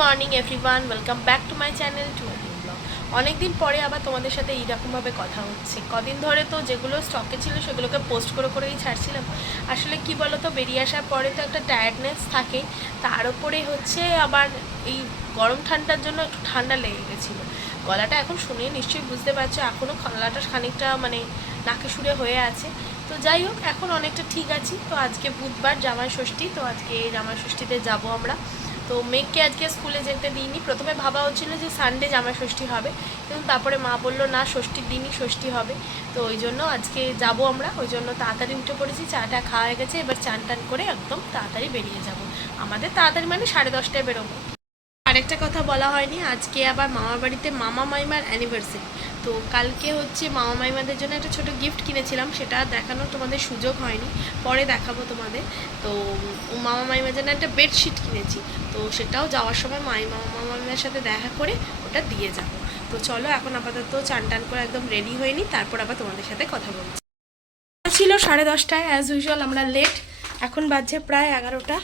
Morning everyone, welcome back to my channel to blog. অনেকদিন পরে আবার তোমাদের সাথে এইরকমভাবে কথা হচ্ছে। কদিন ধরে তো যেগুলো স্টকে ছিল সেগুলোকে পোস্ট করেই ছাড়ছিলাম। আসলে কি বলো তো, বেরিয়ে আসার পরে তো একটা টায়ার্ডনেস থাকে, তার উপরে হচ্ছে আবার এই গরম ঠান্ডার জন্য একটু ঠান্ডা লেগে গেছিলো। গলাটা এখন শুনে নিশ্চয়ই বুঝতে পারছো, এখনও গলাটা খানিকটা নাকে সুরে হয়ে আছে। তো যাই হোক, এখন অনেকটা ঠিক আছি। তো আজকে বুধবার, জামাই ষষ্ঠী। তো আজকে এই জামাই ষষ্ঠীতে যাবো আমরা। তো মেয়েকে আজকে স্কুলে যেতে দিইনি। প্রথমে ভাবা হচ্ছিল যে সানডে জামাই ষষ্ঠী হবে, কিন্তু তারপরে মা বললো না, ষষ্ঠীর দিনই ষষ্ঠী হবে। তো ওই জন্য আজকে যাব আমরা। ওই জন্য তাড়াতাড়ি উঠে পড়েছি, চাটা খাওয়া হয়ে গেছে। এবার চান টান করে একদম তাড়াতাড়ি বেরিয়ে যাব। আমাদের তাড়াতাড়ি মানে 10:30টায় বেরোবো। আরেকটা কথা বলা হয়নি, আজকে আবার মামার বাড়িতে মামা মাইমার অ্যানিভার্সারি। তো কালকে হচ্ছে মামা মাইমাদের জন্য একটা ছোটো গিফট কিনেছিলাম, সেটা দেখানোর তোমাদের সুযোগ হয়নি, পরে দেখাবো তোমাদের। তো মামা মাইমার জন্য একটা বেডশিট কিনেছি, তো সেটাও যাওয়ার সময় মামা মাইমার সাথে দেখা করে ওটা দিয়ে যাব। তো চলো, এখন আপাতত চান টান করে একদম রেডি হয়ে নিই, তারপর আবার তোমাদের সাথে কথা বলছি। ছিল 10:30টায়, অ্যাজ ইউজুয়াল আমরা লেট। এখন বাজছে প্রায় 11টা।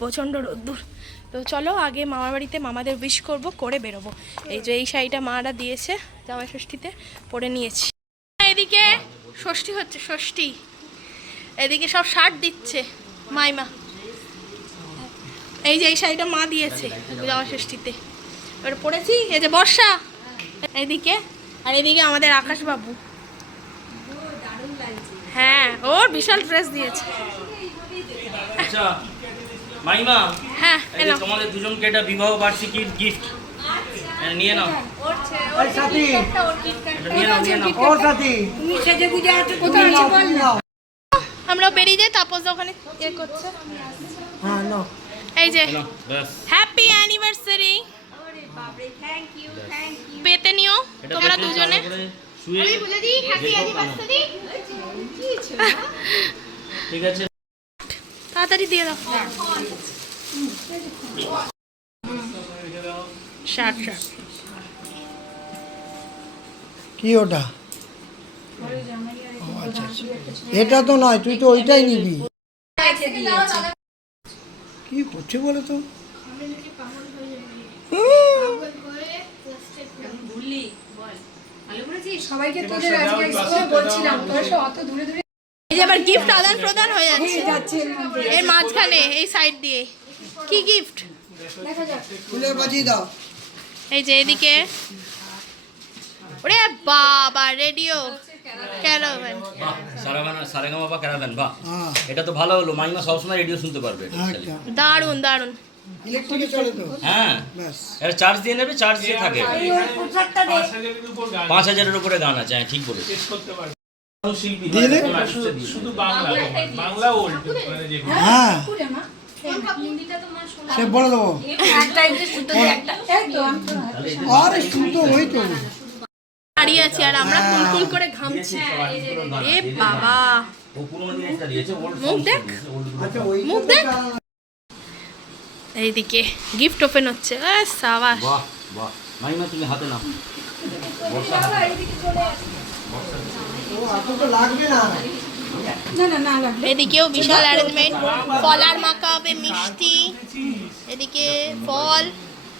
প্রচণ্ড রোদ্দুর। তো চলো, আগে মামার বাড়িতে মামাদের উইশ করব, করে বেরোবো। এই যে এই শাড়িটা মারা দিয়েছে জামাই ষষ্ঠীতে, পরে নিয়েছি। এদিকে ষষ্ঠী হচ্ছে, ষষ্ঠী। এদিকে সব শার্ট দিচ্ছে মাইমা। এই যে এই শাড়িটা মা দিয়েছে জামাই ষষ্ঠীতে, এবার পরেছি। এই যে বর্ষা এদিকে, আর এদিকে আমাদের আকাশবাবু। হ্যাঁ, ওর বিশাল ড্রেস দিয়েছে। আচ্ছা মাইমা, হ্যাঁ, এলো তোমাদের দুজনকে এটা বিবাহ বার্ষিকীর গিফট নিয়ে নাও। ওর সাথী, নিয়ে নাও, নিয়ে নাও। ওর সাথী তুমি সেজে বুঝে আছো, কোথায় আছো বল না। আমরা বেরিয়ে যাই, তাপস ওখানে ইয়ে করছে। হ্যাঁ নাও। এই যে নাও, ব্যাস। Happy anniversary. পেতে নিও এটা তোমরা দেখলে দুজনে। তারপরে শুয়ে ঠিক আছে, তাড়াতাড়ি দিয়ে দাও। শার্ট শার্ট কি ওটা? আচ্ছা আচ্ছা, এটা তো নয়, তুই তো ওইটাই নিবি। কি করছে বলো তো? সবাইকে তোদের আজকে বলছিলাম, তোরা সব অত দূরে দূরে। এই যে আবার গিফট আদান প্রদান হয়ে যাচ্ছে এর মাঝখানে, এই সাইড দিয়ে। কি গিফট দেখা যাক। ফুলে বাজিয়ে দাও। এই যে এদিকে, ওরে বাবা, রেডিও ক্যারাভান। বাহ, সারেগামা বা ক্যারাভান, বাহ। হ্যাঁ এটা তো ভালো হলো, মাইমা সবসময় রেডিও শুনতে পারবে এটা চালিয়ে। একদম দারুন দারুন। ইলেকট্রিকে চলে তো। হ্যাঁ, ব্যাস। এটা চার্জ দিয়ে নেবে, চার্জ দিয়ে থাকে। 5,000-এর উপরে গান আছে, হ্যাঁ ঠিক বলেছিস। শিল্পী দিয়ে দে। শুধু বাংলা ওল্ড মানে যে হ্যাঁ সে বলে দেবো। আরে শুনতো ওই তো। দাঁড়িয়ে আছি আর আমরা কুলকুল করে ঘামছি। এ বাবা, ও পুরোনো জিনিসটা দিয়েছে, ওল্ড মুখ দেখ, আচ্ছা ওই মুখ দেখ। এইদিকে গিফট ওপেন হচ্ছে। সাবাস। বাহ বাহ, মাইমা তুমি হাতে নাও। ও এত তো লাগবে না। এদিকেও বিশাল অ্যারেঞ্জমেন্ট, ফলার মাখা হবে, মিষ্টি, এদিকে ফল।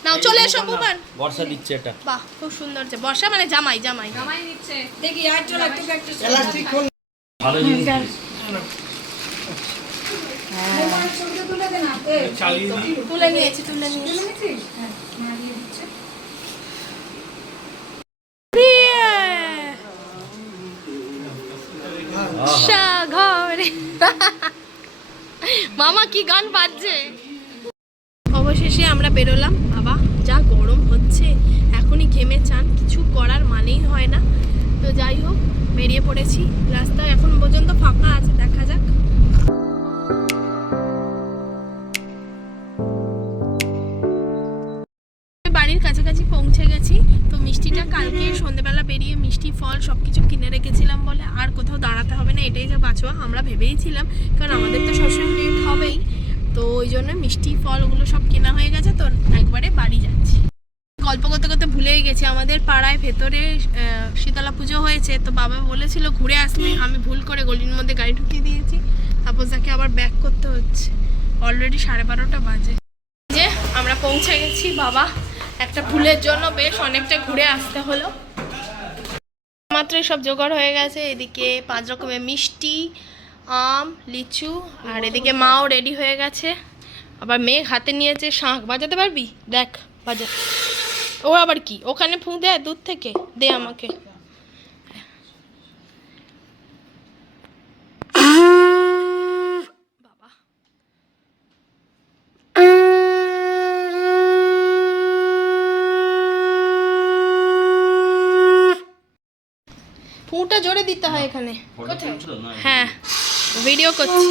নাও চলে এসো বুবান। বর্ষা দিচ্ছে এটা। বাহ, খুব সুন্দর। যে বর্ষা মানে জামাই জামাই। দেখি আর চল একটু প্র্যাকটিস ইলাস্টিক খোল। ভালো জিনিস। তুলে দে না। চালিয়ে দিই। তুলে নিয়েছি, তুলে নিয়েছি। হ্যাঁ, মা দিয়ে দিচ্ছে। ঘরে মামা কি গান বাজছে। অবশেষে আমরা বেরোলাম। বাবা যা গরম হচ্ছে, এখনই ঘেমে চান, কিছু করার মানেই হয় না। তো যাই হোক, বেরিয়ে পড়েছি। রাস্তা এখন পর্যন্ত ফাঁকা আছে, দেখা যাক। বাড়ির কাছাকাছি পৌঁছে গেছি। তো মিষ্টিটা কালকে সন্ধ্যেবেলা বেরিয়ে মিষ্টি ফল সব কিছু কিনে রেখেছিলাম বলে আর কোথাও দাঁড়াতে হবে না, এটাই যা বাঁচোয়া আমরা ভেবেইছিলাম, কারণ আমাদের তো সবসময় লেট হবেই। তো ওই জন্য মিষ্টি ফল ওগুলো সব কেনা হয়ে গেছে। তো একবারে বাড়ি যাচ্ছি। গল্প করতে করতে ভুলেই গেছি, আমাদের পাড়ায় ভেতরে শীতলা পুজো হয়েছে। তো বাবা বলেছিল ঘুরে আসবে, আমি ভুল করে গলির মধ্যে গাড়ি ঢুকিয়ে দিয়েছি। তারপর তাকে আবার ব্যাক করতে হচ্ছে। অলরেডি 12:30 বাজে। যে আমরা পৌঁছে গেছি। বাবা, একটা ভুলের জন্য বেশ অনেকটা ঘুরে আসতে হলো। মাত্রই সব জোগাড় হয়ে গেছে। এদিকে 5 রকমের মিষ্টি, আম, লিচু, আর এদিকে মাও রেডি হয়ে গেছে। আবার মেঘ হাতে নিয়েছে শাঁখ। বাজাতে পারবি? দেখ বাজা। ও আবার কি, ওখানে ফুঁ দেয় দূর থেকে? দে আমাকে। বাবা, ফুঁটা জোরে দিতে হয় এখানে। কোথায়? হ্যাঁ, ভিডিও করছি।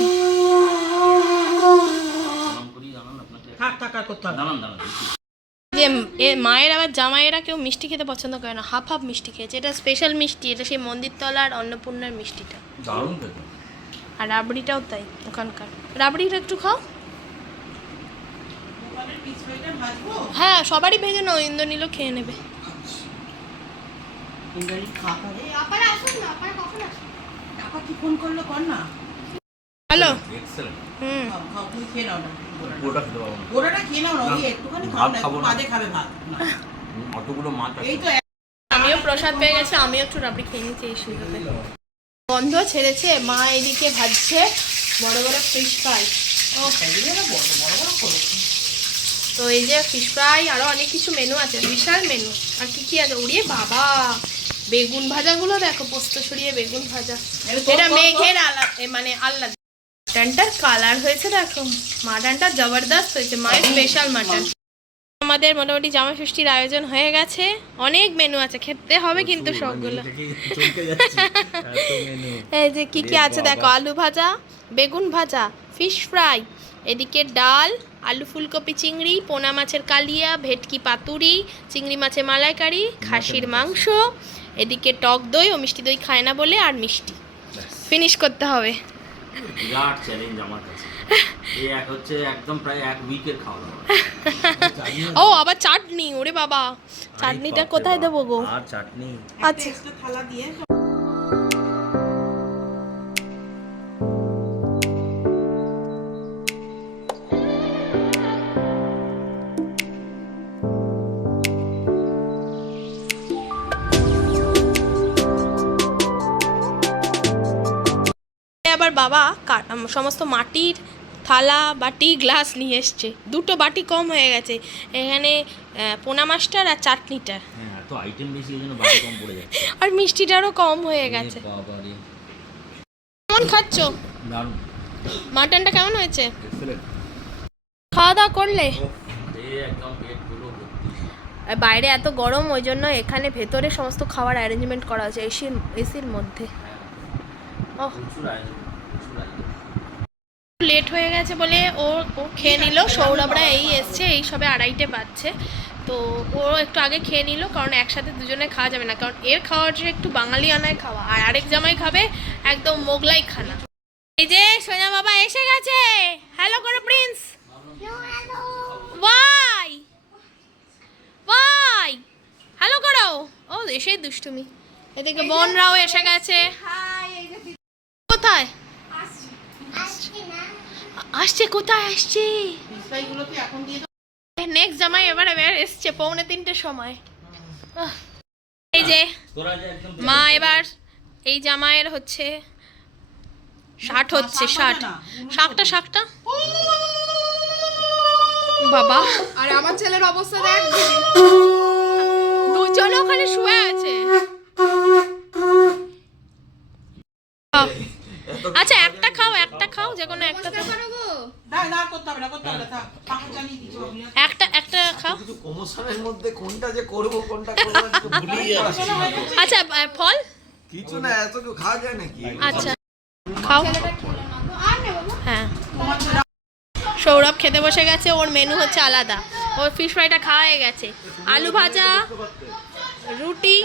যে মায়ের আবার জামাইয়েরা কেউ মিষ্টি খেতে পছন্দ করে না, হাফ হাফ মিষ্টি খেয়েছে। এটা স্পেশাল মিষ্টি, এটা সেই মন্দিরতলার অন্নপূর্ণার মিষ্টিটা। দারুণ খেতে। আর রাবড়িটাও তাই ওখানকার। রাবড়িটা একটু খাও। হ্যাঁ, সবারই ভেজে নাও, ইন্দ্রনীলও খেয়ে নেবে। হ্যালো। এক্সেলেন্ট। হুম, পুরোটা খেতে পারবো না। গোড়াটা খেয়ে নাও না, ওই একটুখানি খাও ভাত না, খাবো একটু না। বাদে খাবে ভাত না। অতগুলো মাছ আছে। এই তো আমিও প্রসাদ পেয়ে গেছি, আমিও একটু রাবড়ি খেয়ে নিচ্ছি এই সুযোগে। গন্ধ ছেড়েছে। মা এদিকে ভাজছে বড় বড় ফিশ ফ্রাই। ও ফ্যামিলি না বড় বড় বড় করো। তো এই যে ফিশ ফ্রাই, আরো অনেক কিছু মেনু আছে, বিশাল মেনু। আর কি কি আছে? উড়িয়ে বাবা, বেগুন ভাজাগুলো দেখো, পোস্ত ছড়িয়ে বেগুন ভাজা। এটা মেঘের মানে আলাদা। মাটনটার কালার হয়েছে দেখো, মাটনটা জবরদস্ত হয়েছে, মায়ের স্পেশাল মাটন। আমাদের মোটামুটি জামা ষষ্ঠীর আয়োজন হয়ে গেছে। অনেক মেনু আছে, খেতে হবে কিন্তু সবগুলো। এই যে কি কি আছে দেখো, আলু ভাজা, বেগুন ভাজা, ফিশ ফ্রাই, এদিকে ডাল, আলু ফুলকপি চিংড়ি, পোনা মাছের কালিয়া, ভেটকি পাতুরি, চিংড়ি মাছের মালাইকারি, খাসির মাংস, এদিকে টক দই, ও মিষ্টি দই খায় না বলে, আর মিষ্টি। ফিনিশ করতে হবে। বিরাট চ্যালেঞ্জ আমার কাছে। এই এক হচ্ছে একদম প্রায় 1 উইকের খাওয়া দাওয়া। ও আবার চাটনি, ওরে বাবা, চাটনিটা কোথায় দেবো গো? আর চাটনি। আচ্ছা, এক্সট্রা থালা দিয়ে আবার বাবা সমস্ত মাটির থালা, বাটি, গ্লাস নিয়ে এসছে। 2টো বাটি কম হয়ে গেছে এখানে, পোনা মাছটার আর চাটনিটার। হ্যাঁ, এত আইটেম বেশি, এই জন্য বাকি কম পড়ে যাচ্ছে। আর মিষ্টিটারও কম হয়ে গেছে। বাবা রে, কেমন খাচ্ছো? দারুণ। মাটনটা কেমন হয়েছে? এক্সেলেন্ট। খাওয়া দাওয়া করলে? এই একদম পেট পুরো ভর্তি। আর বাইরে এত গরম, ওই জন্য এখানে ভেতরে সমস্ত খাবার অ্যারেঞ্জমেন্ট করা হয়েছে এসির মধ্যে। ওহ, প্রচুর আয়োজন, প্রচুর আয়োজন। লেট হয়ে গেছে বলে ও খেয়ে নিল। সৌরভরা এই এসছে, এই সবে 2:30 বাজছে। তো ও একটু আগে খেয়ে নিল, কারণ একসাথে দুজনে খাওয়া যাবে না, কারণ এর খাওয়াটা একটু বাঙালি আনায় খাওয়া, আর আরেক জামাই খাবে একদম মোগলাই খানা। এই যে সোনা বাবা এসে গেছে। হ্যালো করো প্রিন্স। ওয়াই ওয়াই, হ্যালো করো। ও এসেই দুষ্টুমি। এদিকে বোনরাও এসে গেছে। কোথায় আসছে? কোথায় আসছে? মিষ্টাইগুলো কি এখন দিয়ে নেক্সট জামাই এবারে এসছে 2:45 সময়। এই যে তোরা যে একদম মা এবার এই জামাইয়ের হচ্ছে 60 হচ্ছে, 60 শাকটা বাবা। আর আমার ছেলের অবস্থা দেখ, দুজনে ওখানে শুয়ে আছে। আচ্ছা, একটা খাও, যে কোনো একটা খাও। না না করতে হবে না, করতে হবে না, থাক পাখা চালিয়ে দিচ্ছি বাবলি। একটা খাও। কিছু প্রমোশনের মধ্যে কোনটা যে করব কোনটা করব না কিছু ভুলেই যাচ্ছি। আচ্ছা, ফল কিছু না, এত কেউ খাওয়া যায় নাকি? আচ্ছা খাও। হ্যাঁ, সৌরভ খেতে বসে গেছে। ওর মেনু হচ্ছে আলাদা। ওর ফিশ ফ্রাইটা খাওয়া হয়ে গেছে, আলু ভাজা, রুটি,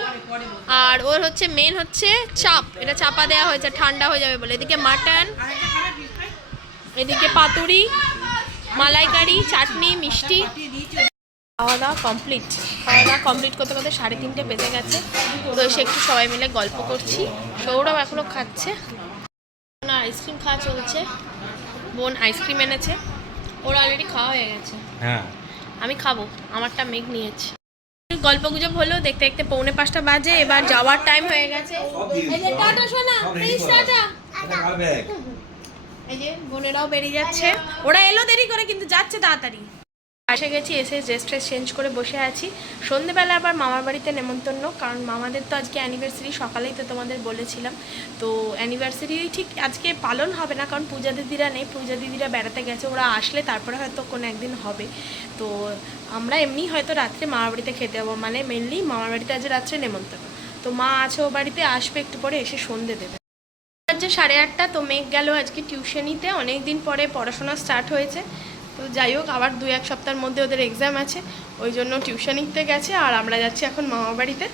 আর ওর হচ্ছে মেন হচ্ছে চাপ। এটা চাপা দেওয়া হয়েছে, ঠান্ডা হয়ে যাবে বলে। এদিকে মাটন, এদিকে পাতুরি, মালাইকারি, চাটনি, মিষ্টি। খাওয়া দাওয়া কমপ্লিট করতে করতে 3:30 বেজে গেছে। তো এসে একটু সবাই মিলে গল্প করছি। সৌরভ এখনো খাচ্ছে না, আইসক্রিম খাওয়া চলছে। বোন আইসক্রিম এনেছে, ওর অলরেডি খাওয়া হয়ে গেছে। হ্যাঁ, আমি খাবো, আমারটা মেঘ নিয়েছে। গল্প গুজব হলো, দেখতে দেখতে 4:45 বাজে, এবার যাওয়ার টাইম হয়ে গেছে। এই যে টাটা সোনা, প্লিজ টাটা। এই যে বোনেরাও বেরিয়ে যাচ্ছে, ওরা এলো দেরি করে কিন্তু যাচ্ছে তাড়াতাড়ি। এসে গেছি, এসে ড্রেস ট্রেস চেঞ্জ করে বসে আছি। সন্ধেবেলা আবার মামার বাড়িতে নেমন্তন্ন, কারণ মামাদের তো আজকে অ্যানিভার্সারি, সকালেই তো তোমাদের বলেছিলাম। তো অ্যানিভার্সারি ঠিক আজকে পালন হবে না, কারণ পূজা দিদিরা নেই, পূজা দিদিরা বেড়াতে গেছে, ওরা আসলে তারপরে হয়তো কোনো একদিন হবে। তো আমরা এমনি হয়তো রাত্রে মামার বাড়িতে খেতে যাবো, মানে মেনলি মামার বাড়িতে আজ রাত্রে নেমন্তন্ন। তো মা আছে ও বাড়িতে, আসবে একটু পরে, এসে সন্ধে দেবে। আজকে 8:30, তো মেঘ গেল আজকে টিউশনিতে, অনেক দিন পরে পড়াশোনা স্টার্ট হয়েছে। তো যাই হোক, আবার 2-1 সপ্তাহের মধ্যে ওদের এক্সাম আছে, ওই জন্য টিউশনিতে গেছে। আর আমরা যাচ্ছি এখন মামা বাড়িতে।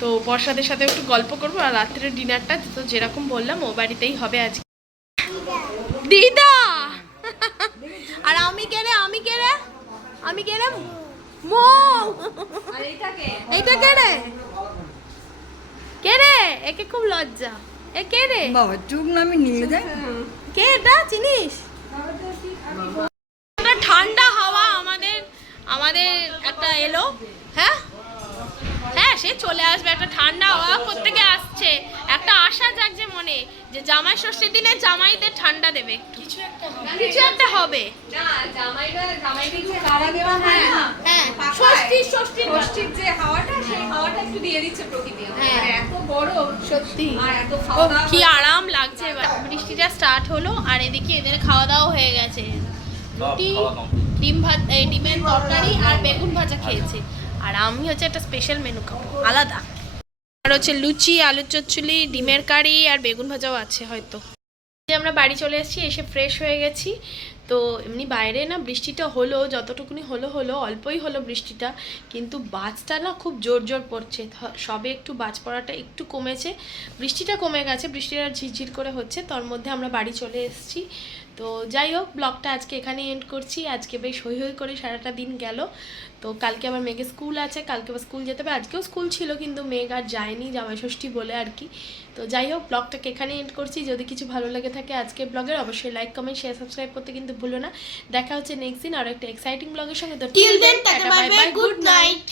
তো বর্ষাদের সাথে একটু গল্প করবো, আর রাত্রের ডিনারটা তো যেরকম বললাম ও বাড়িতেই হবে আজকে। দিদা আর আমি কে রে, আমি কে রে, আমি কে রে, মো এইটা কে রে, কে রে, একে খুব লজ্জা। এ কে রে বাবা, চুপ না, আমি নিয়ে যাই। কে এটা চিনিস? ঠান্ডা হাওয়া আমাদের একটা এলো। হ্যাঁ হ্যাঁ, সে চলে আসবে, একটা ঠান্ডা হাওয়া কোত্থেকে আসছে, একটা আশা জাগছে মনে যে জামাই ষষ্ঠীর দিনে জামাইদের ঠান্ডা দেবে, কিছু একটা হবে। হ্যাঁ, ষষ্ঠীর যে হাওয়াটা, সেই হাওয়াটা একটু দিয়ে দিচ্ছে প্রকৃতি। হ্যাঁ। এত গরম সত্যি, আর এত ও খাওয়া দাওয়া কি আরাম লাগছে। এবার বৃষ্টিটা স্টার্ট হলো, আর এদিকে এদের খাওয়া দাওয়া হয়ে গেছে। রুটি, ডিম ভাত, ডিমের তরকারি আর বেগুন ভাজা খেয়েছি। আর আমি হচ্ছে একটা স্পেশাল মেনু খাবো আলাদা, আর হচ্ছে লুচি, আলুর চচ্চড়ি, ডিমের কারি আর বেগুন ভাজাও আছে হয়তো। আমরা বাড়ি চলে এসেছি, এসে ফ্রেশ হয়ে গেছি। তো এমনি বাইরে না বৃষ্টিটা হলো, যতটুকুনি হলো অল্পই হলো বৃষ্টিটা, কিন্তু বাজটা না খুব জোর জোর পড়ছে। সবে একটু বাজ পড়াটা একটু কমেছে, বৃষ্টিটা কমে গেছে, বৃষ্টিটা ঝিরঝির করে হচ্ছে। তার মধ্যে আমরা বাড়ি চলে এসেছি। তো যাই হোক, ব্লগটা আজকে এখানেই এন্ড করছি। আজকে বেশ হই হই করে সারাটা দিন গেল। তো কালকে আবার মেঘের স্কুল আছে, কালকে আবার স্কুল যেতে হবে। আজকেও স্কুল ছিল কিন্তু মেঘ আর যায়নি, জামাই ষষ্ঠী বলে আর কি। তো যাই হোক, ব্লগটাকে এখানে এন্ড করছি। যদি কিছু ভালো লেগে থাকে আজকে ব্লগের, অবশ্যই লাইক, কমেন্ট, শেয়ার, সাবস্ক্রাইব করতে কিন্তু ভুলো না। দেখা হচ্ছে নেক্সট দিন আর একটা এক্সাইটিং ব্লগের সঙ্গে। তো till then, tata, bye bye, good night.